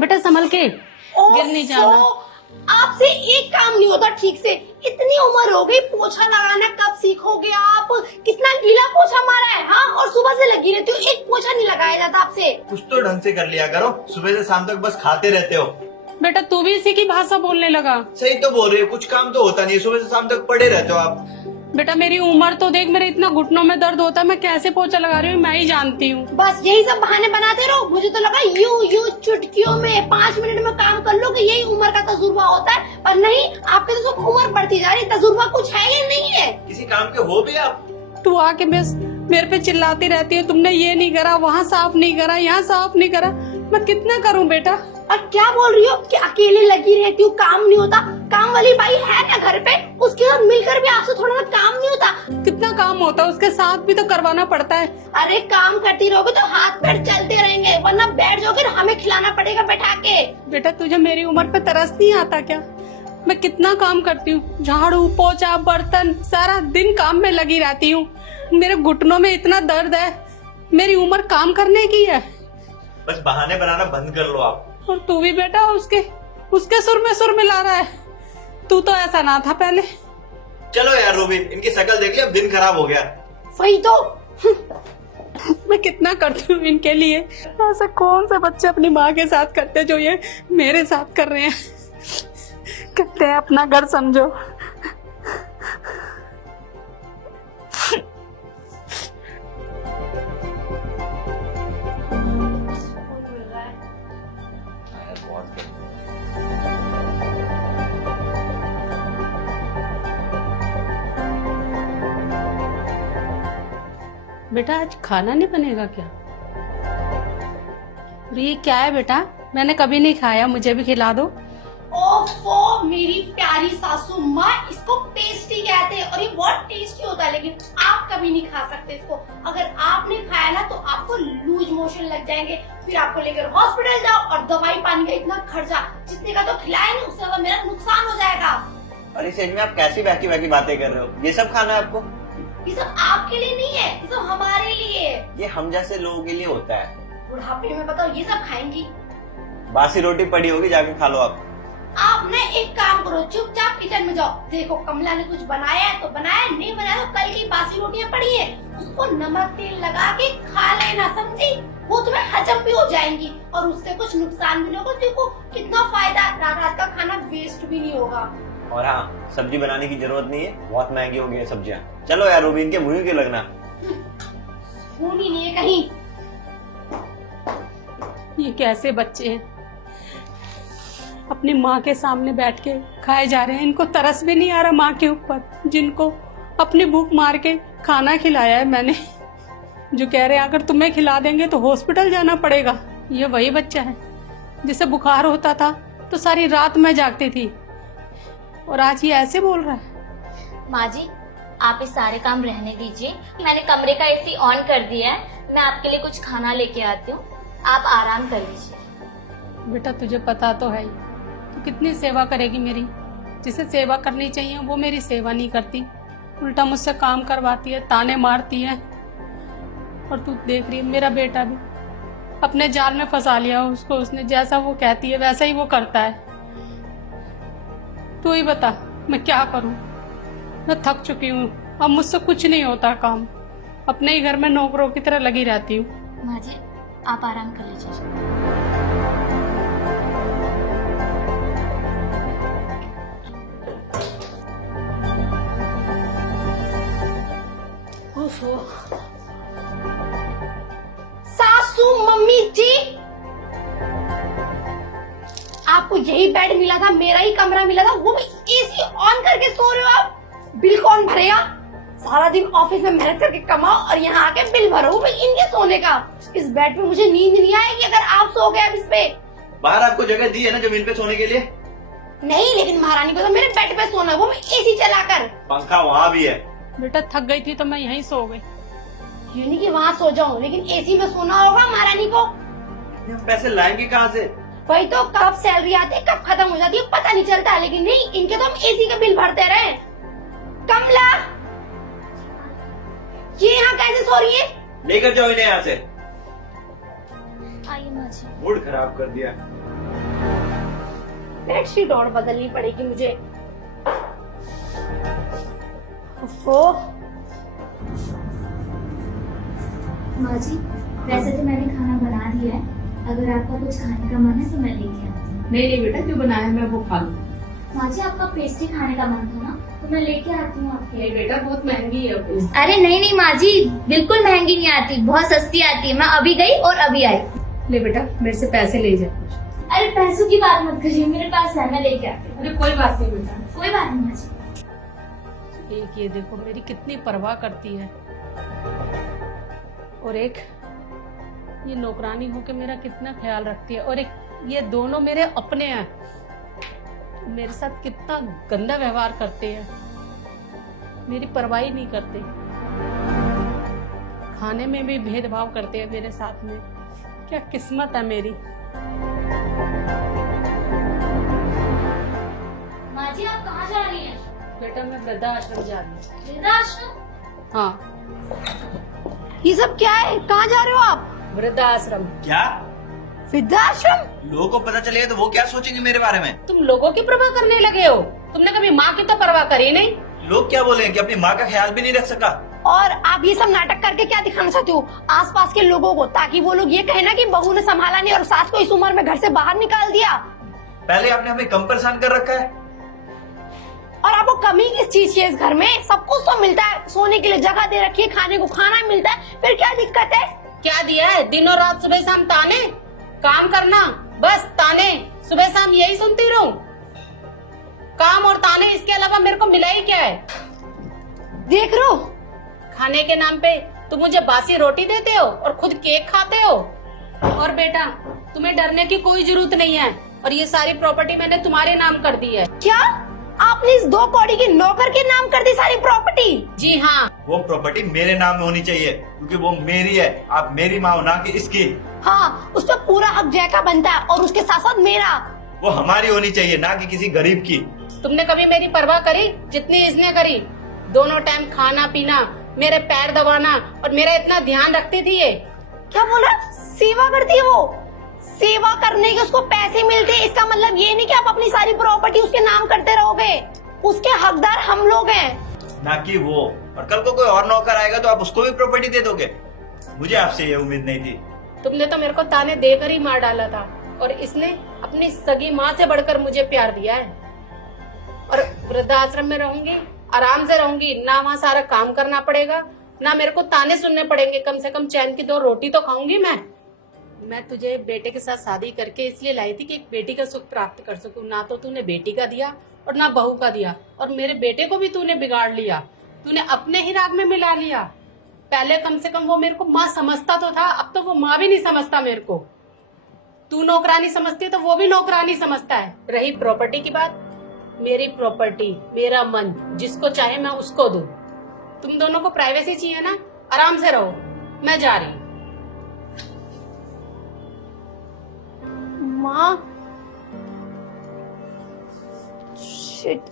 बेटा संभल के, गिर नहीं जाना। आपसे एक काम नहीं होता ठीक से। इतनी उम्र हो गई, पोछा लगाना कब सीखोगे आप? कितना गीला पोछा मारा है, हाँ? और सुबह से लगी रहती हूँ, एक पोछा नहीं लगाया जाता आपसे। कुछ तो ढंग से कर लिया करो, सुबह से शाम तक बस खाते रहते हो। बेटा तू भी इसी की भाषा बोलने लगा। सही तो बोल रही हो, कुछ काम तो होता नहीं है, सुबह से शाम तक पड़े रहते हो आप। बेटा मेरी उम्र तो देख, मेरे इतना घुटनों में दर्द होता है, मैं कैसे पोछा लगा रही हूँ मैं ही जानती हूँ। बस यही सब बहाने बनाते रहो। मुझे तो लगा यूं चुटकियों में 5 मिनट में काम कर लो कि यही उम्र का तजुर्बा होता है, पर नहीं, आपके तो सब उम्र बढ़ती जा रही, तजुर्बा कुछ है या नहीं है? किसी काम के हो भी आप? तू आके बस मेरे पे चिल्लाती रहती है, तुमने ये नहीं करा, वहाँ साफ नहीं करा, यहाँ साफ नहीं करा। मैं कितना करूँ बेटा? और क्या बोल रही हो कि अकेले लगी रहती हूँ, काम नहीं होता? काम वाली बाई है ना घर पे, उसके साथ मिलकर भी आपसे थोड़ा ना काम नहीं होता? कितना काम होता है, उसके साथ भी तो करवाना पड़ता है। अरे काम करती रहोगे तो हाथ पैर चलते रहेंगे, वरना बैठ जाओगे तो हमें खिलाना पड़ेगा बैठा के। बेटा तुझे मेरी उम्र पे तरस नहीं आता क्या? मैं कितना काम करती हूँ, झाड़ू पोछा बर्तन, सारा दिन काम में लगी रहती हूँ। मेरे घुटनों में इतना दर्द है, मेरी उम्र काम करने की है। बस बहाने बनाना बंद कर लो आप। और तू भी बेटा उसके सुर में ला रहा है। तू तो ऐसा ना था पहले। चलो यार रूबी, इनकी शक्ल देख ली, अब दिन खराब हो गया। वही तो। मैं कितना करती हूँ इनके लिए। ऐसे कौन से बच्चे अपनी माँ के साथ करते जो ये मेरे साथ कर रहे हैं। कहते हैं अपना घर समझो। बेटा आज खाना नहीं बनेगा क्या? और ये क्या है बेटा? मैंने कभी नहीं खाया, मुझे भी खिला दो। ओफो मेरी प्यारी सासू माँ, इसको पेस्टी कहते हैं और ये बहुत टेस्टी होता है, लेकिन आप कभी नहीं खा सकते इसको। अगर आपने खाया ना तो आपको लूज मोशन लग जाएंगे, फिर आपको लेकर हॉस्पिटल जाओ और दवाई पानी का इतना खर्चा, जितने का तो खिलाए नहीं उससे ज्यादा मेरा नुकसान हो जाएगा। अरे सच में आप कैसी बहकी बहकी बातें कर रहे हो? ये सब खाना है आपको? ये सब आपके लिए नहीं है, ये सब हमारे लिए है। ये हम जैसे लोगों के लिए होता है। बुढ़ापे में बताओ ये सब खाएंगी? बासी रोटी पड़ी होगी, जाके खा लो आप। आप ना एक काम करो, चुपचाप किचन में जाओ, देखो कमला ने कुछ बनाया है तो बनाया, नहीं बनाया तो कल की बासी रोटियां पड़ी है, उसको नमक तेल लगा के खा लेना, समझी? वो तुम्हें हजम भी हो जाएंगी और उससे कुछ नुकसान भी नहीं होगा। देखो कितना फायदा, रात का खाना वेस्ट भी नहीं होगा। और हाँ, सब्जी बनाने की जरूरत नहीं है, बहुत महंगी हो गई है सब्जियाँ। चलो यार रूबी, इनके मुंह के लगना। खून ही नहीं है कहीं। ये कैसे बच्चे हैं, अपनी माँ के सामने बैठ के खाए जा रहे हैं। इनको तरस भी नहीं आ रहा माँ के ऊपर, जिनको अपनी भूख मार के खाना खिलाया है मैंने, जो कह रहे हैं अगर तुम्हें खिला देंगे तो हॉस्पिटल जाना पड़ेगा। ये वही बच्चा है जिसे बुखार होता था तो सारी रात मैं जागती थी, और आज ये ऐसे बोल रहा है। माँ जी आप इस सारे काम रहने दीजिए, मैंने कमरे का एसी ऑन कर दिया है, मैं आपके लिए कुछ खाना लेके आती हूँ, आप आराम कर लीजिए। बेटा तुझे पता तो है ही, तू कितनी सेवा करेगी मेरी। जिसे सेवा करनी चाहिए वो मेरी सेवा नहीं करती, उल्टा मुझसे काम करवाती है, ताने मारती है। और तू देख रही है मेरा बेटा भी अपने जाल में फंसा लिया उसको, उसने जैसा वो कहती है वैसा ही वो करता है। तू ही बता मैं क्या करूं? मैं थक चुकी हूँ, अब मुझसे कुछ नहीं होता काम, अपने ही घर में नौकरों की तरह लगी रहती हूँ। माँ जी आप आराम कर लीजिए। सासू मम्मी जी, आपको यही बेड मिला था, मेरा ही कमरा मिला था, वो भी एसी ऑन करके सो रहे हो आप? बिल कौन भरेगा? सारा दिन ऑफिस में मेहनत करके कमाओ और यहाँ आके बिल भरो, वो भी इनके सोने का। इस बेड पे मुझे नींद नहीं आएगी अगर आप सो गए अब इस पे। बाहर आपको जगह दी है ना जमीन पे सोने के लिए? नहीं, लेकिन महारानी को तो मेरे बेड पे सोना है, वो भी एसी चलाकर। पंखा वहाँ भी है। बेटा थक गई थी तो मैं यहीं सो गई। ये नहीं कि वहाँ सो जाऊं, लेकिन एसी में सोना होगा महारानी को। हम पैसे लाएंगे कहाँ से? वही तो, कब सैलरी आती है कब खत्म हो जाती है पता नहीं चलता है, लेकिन नहीं, इनके तो हम एसी का बिल भरते रहे। कमला ये यहाँ कैसे सो रही है? लेकर जाओ इन्हें यहाँ से। आइए माँ जी। मूड खराब कर दिया। बेडशीट और बदलनी पड़ेगी मुझे। ओहो, माँ जी वैसे तो मैंने खाना बना दिया है, अगर आपका कुछ खाने का मन है तो मैं लेके आती हूँ। नहीं नहीं बेटा, जो बनाया है मैं वो खा लूँ। माँ जी आपका पेस्ट्री खाने का मन था ना, तो मैं लेके आती हूँ आपके लिए। बेटा बहुत महंगी है पेस्ट्री। अरे नहीं नहीं माँ जी, बिल्कुल महंगी नहीं आती, बहुत सस्ती आती है। मैं अभी गई और अभी आई। ले बेटा, मेरे से पैसे ले जा। अरे पैसों की बात मत करिए, मेरे पास है, मैं लेके आती हूँ। अरे कोई बात नहीं बेटा। कोई बात नहीं माँ जी। एक ये देखो मेरी कितनी परवाह करती है, और एक ये नौकरानी होके मेरा कितना ख्याल रखती है, और एक ये दोनों मेरे अपने हैं, मेरे साथ कितना गंदा व्यवहार करते हैं, मेरी परवाह ही नहीं करते, खाने में भी भेदभाव करते हैं मेरे साथ में। क्या किस्मत है मेरी। माँ जी आप कहाँ जा रही हैं? बेटा मैं वृद्धाश्रम जा रही हूँ। वृद्धाश्रम? हाँ, ये सब क्या है? कहाँ जा रहे हो आप? वृद्धाश्रम। क्या वृद्धाश्रम? लोगों को पता चलेगा तो वो क्या सोचेंगे मेरे बारे में? तुम लोगों की परवाह करने लगे हो, तुमने कभी माँ की तो परवाह करी नहीं। लोग क्या बोलेंगे कि अपनी माँ का ख्याल भी नहीं रख सका? और आप ये सब नाटक करके क्या दिखाना चाहते हो आसपास के लोगों को, ताकि वो लोग ये कहे ना कि बहू ने संभाला नहीं और सास को इस उम्र में घर से बाहर निकाल दिया। पहले आपने हमें कम परेशान कर रखा है। और आपको कमी किस चीज की है? इस घर में सब कुछ तो मिलता है, सोने के लिए जगह दे रखी है, खाने को खाना मिलता है, फिर क्या दिक्कत है? क्या दिया है? दिनों रात सुबह शाम ताने, काम करना, बस ताने, सुबह शाम यही सुनती रहूं? काम और ताने, इसके अलावा मेरे को मिला ही क्या है? देख रो, खाने के नाम पे तुम मुझे बासी रोटी देते हो और खुद केक खाते हो। और बेटा तुम्हें डरने की कोई जरूरत नहीं है, और ये सारी प्रॉपर्टी मैंने तुम्हारे नाम कर दी है। क्या आपने इस 2 कौड़ी के नौकर के नाम कर दी सारी प्रॉपर्टी? जी हाँ। वो प्रॉपर्टी मेरे नाम में होनी चाहिए, क्योंकि वो मेरी है। आप मेरी माँ हो ना कि इसकी। हाँ, उस पर पूरा हक जय का बनता है, और उसके साथ साथ मेरा। वो हमारी होनी चाहिए, ना कि किसी गरीब की। तुमने कभी मेरी परवाह करी जितनी इसने करी? दोनों टाइम खाना पीना, मेरे पैर दबाना, और मेरा इतना ध्यान रखती थी ये। क्या बोला? सेवा करती है वो? सेवा करने के उसको पैसे मिलते हैं, इसका मतलब ये नहीं कि आप अपनी सारी प्रॉपर्टी उसके नाम करते रहोगे। उसके हकदार हम लोग हैं, ना कि वो। और कल को कोई और नौकर आएगा तो आप उसको भी प्रॉपर्टी दे दोगे? मुझे आपसे ये उम्मीद नहीं थी। तुमने तो मेरे को ताने देकर ही मार डाला था, और इसने अपनी सगी माँ से बढ़कर मुझे प्यार दिया है। और वृद्धाश्रम में रहूंगी, आराम से रहूंगी, ना वहाँ सारा काम करना पड़ेगा, ना मेरे को ताने सुनने पड़ेंगे, कम से कम चैन की 2 रोटी तो खाऊंगी मैं तुझे बेटे के साथ शादी करके इसलिए लाई थी कि एक बेटी का सुख प्राप्त कर सकूं। ना तो तूने बेटी का दिया और ना बहू का दिया, और मेरे बेटे को भी तूने बिगाड़ लिया, तूने अपने ही राग में मिला लिया। पहले कम से कम वो मेरे को माँ समझता तो था, अब तो वो माँ भी नहीं समझता मेरे को। तू नौकरानी समझती है तो वो भी नौकरानी समझता है। रही प्रॉपर्टी की बात, मेरी प्रॉपर्टी, मेरा मन, जिसको चाहे मैं उसको दूं। तुम दोनों को प्राइवेसी चाहिए ना, आराम से रहो, मैं जा रही हूँ। माँ, शिट।